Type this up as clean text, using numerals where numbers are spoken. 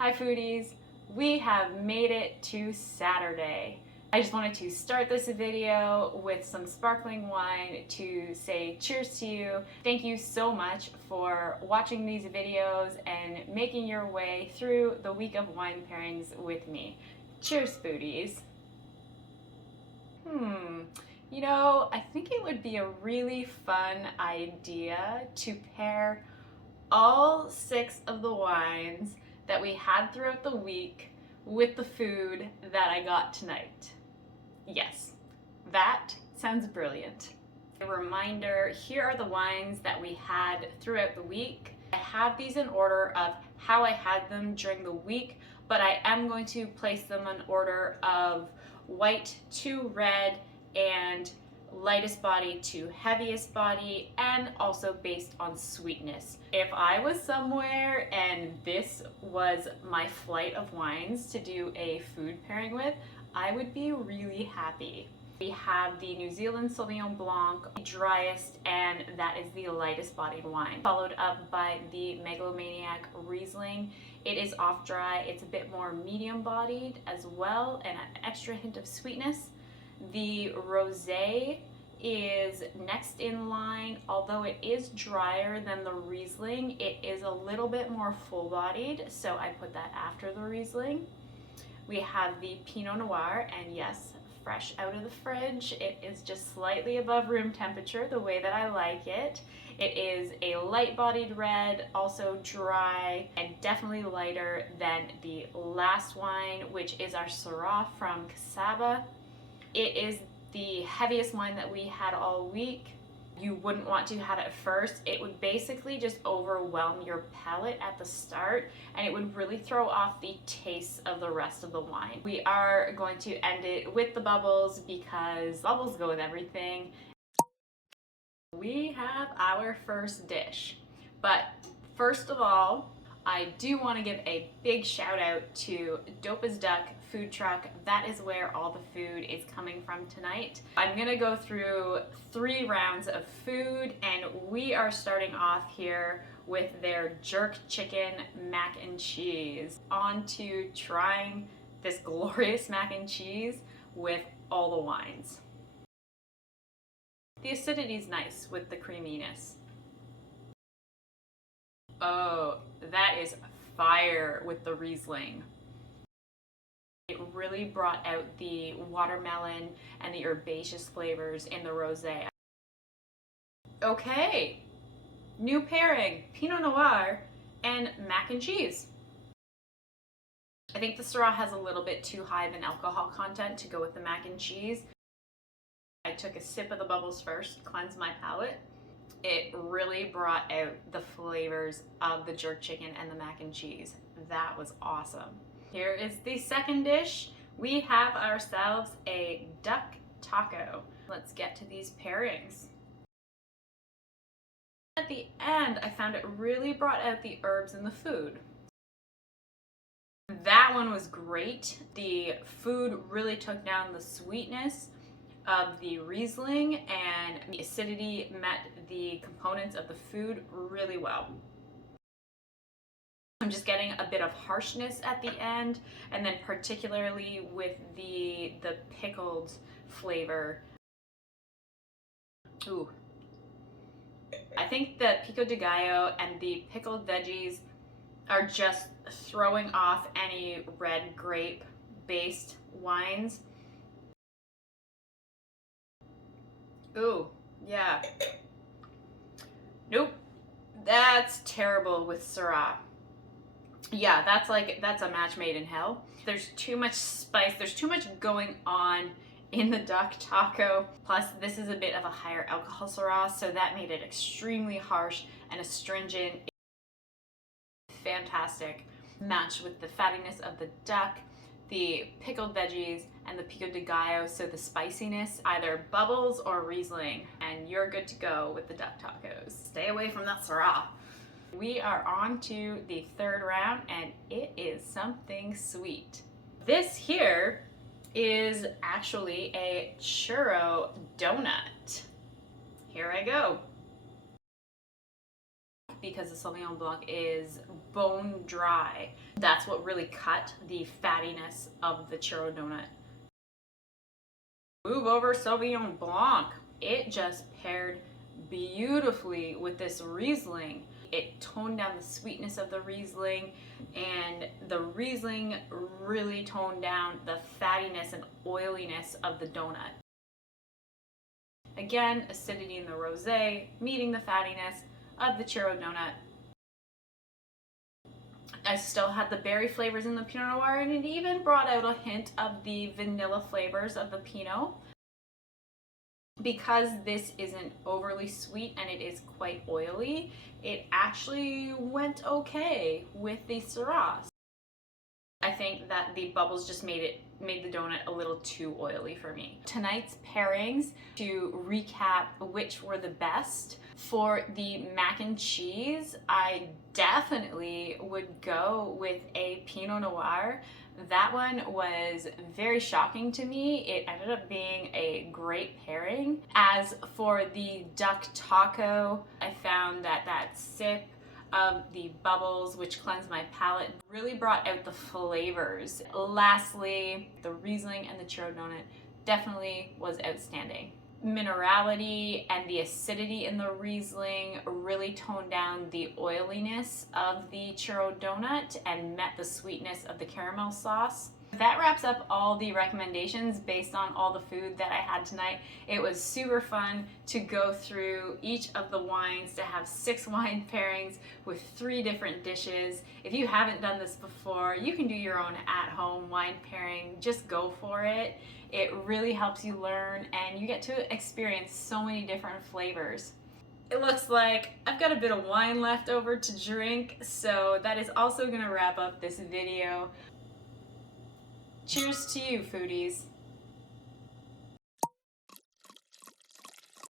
Hi foodies, we have made it to Saturday. I just wanted to start this video with some sparkling wine to say cheers to you. Thank you so much for watching these videos and making your way through the week of wine pairings with me. Cheers foodies. I think it would be a really fun idea to pair all 6 of the wines that we had throughout the week with the food that I got tonight. Yes, that sounds brilliant. A reminder, here are the wines that we had throughout the week. I have these in order of how I had them during the week, but I am going to place them in order of white to red and lightest body to heaviest body, and also based on sweetness. If I was somewhere and this was my flight of wines to do a food pairing with, I would be really happy. We have the New Zealand Sauvignon Blanc, the driest, and that is the lightest bodied wine, followed up by the Megalomaniac Riesling. It is off dry, it's a bit more medium bodied as well, and an extra hint of sweetness. The Rosé is next in line. Although it is drier than the Riesling, it is a little bit more full-bodied, so I put that after the Riesling. We have the Pinot Noir, and yes, fresh out of the fridge. It is just slightly above room temperature, the way that I like it. It is a light-bodied red, also dry, and definitely lighter than the last wine, which is our Syrah from Casaba. It is the heaviest wine that we had all week. You wouldn't want to have it at first. It would basically just overwhelm your palate at the start, and it would really throw off the taste of the rest of the wine. We are going to end it with the bubbles because bubbles go with everything. We have our first dish, but first of all, I do want to give a big shout out to Dope as Duck food truck. That is where all the food is coming from tonight. I'm gonna go through 3 rounds of food, and we are starting off here with their jerk chicken mac and cheese. On to trying this glorious mac and cheese with all the wines. The acidity is nice with the creaminess. Oh, that is fire with the Riesling. It really brought out the watermelon and the herbaceous flavors in the rosé. Okay, new pairing, Pinot Noir and mac and cheese. I think the Syrah has a little bit too high of an alcohol content to go with the mac and cheese. I took a sip of the bubbles first, cleanse my palate. It really brought out the flavors of the jerk chicken and the mac and cheese. That was awesome. Here is the second dish. We have ourselves a duck taco. Let's get to these pairings. At the end, I found it really brought out the herbs in the food. That one was great. The food really took down the sweetness of the Riesling, and the acidity met the components of the food really well. I'm just getting a bit of harshness at the end, and then particularly with the pickled flavor. Ooh. I think the pico de gallo and the pickled veggies are just throwing off any red grape based wines. Ooh, yeah. Nope, that's terrible with Syrah. Yeah, that's a match made in hell. There's too much spice, there's too much going on in the duck taco. Plus, this is a bit of a higher alcohol Syrah, so that made it extremely harsh and astringent. Fantastic match with the fattiness of the duck, the pickled veggies, and the pico de gallo, so the spiciness, either bubbles or Riesling, and you're good to go with the duck tacos. Stay away from that Syrah. We are on to the third round, and it is something sweet. This here is actually a churro donut. Here I go. because the Sauvignon Blanc is bone dry. That's what really cut the fattiness of the churro donut. Move over Sauvignon Blanc. It just paired beautifully with this Riesling. It toned down the sweetness of the Riesling, and the Riesling really toned down the fattiness and oiliness of the donut. Again, acidity in the rosé meeting the fattiness of the churro donut. I still had the berry flavors in the Pinot Noir, and it even brought out a hint of the vanilla flavors of the Pinot. Because this isn't overly sweet and it is quite oily, it actually went okay with the Syrah. I think that the bubbles just made the donut a little too oily for me. Tonight's pairings, to recap which were the best. For the mac and cheese, I definitely would go with a Pinot Noir. That one was very shocking to me. It ended up being a great pairing. As for the duck taco, I found that sip of the bubbles, which cleansed my palate, really brought out the flavors. Lastly, the Riesling and the churro donut definitely was outstanding. Minerality and the acidity in the Riesling really toned down the oiliness of the churro donut and met the sweetness of the caramel sauce. That wraps up all the recommendations based on all the food that I had tonight. It was super fun to go through each of the wines, to have 6 wine pairings with 3 different dishes. If you haven't done this before, you can do your own at-home wine pairing. Just go for it. It really helps you learn, and you get to experience so many different flavors. It looks like I've got a bit of wine left over to drink, so that is also going to wrap up this video. Cheers to you, foodies.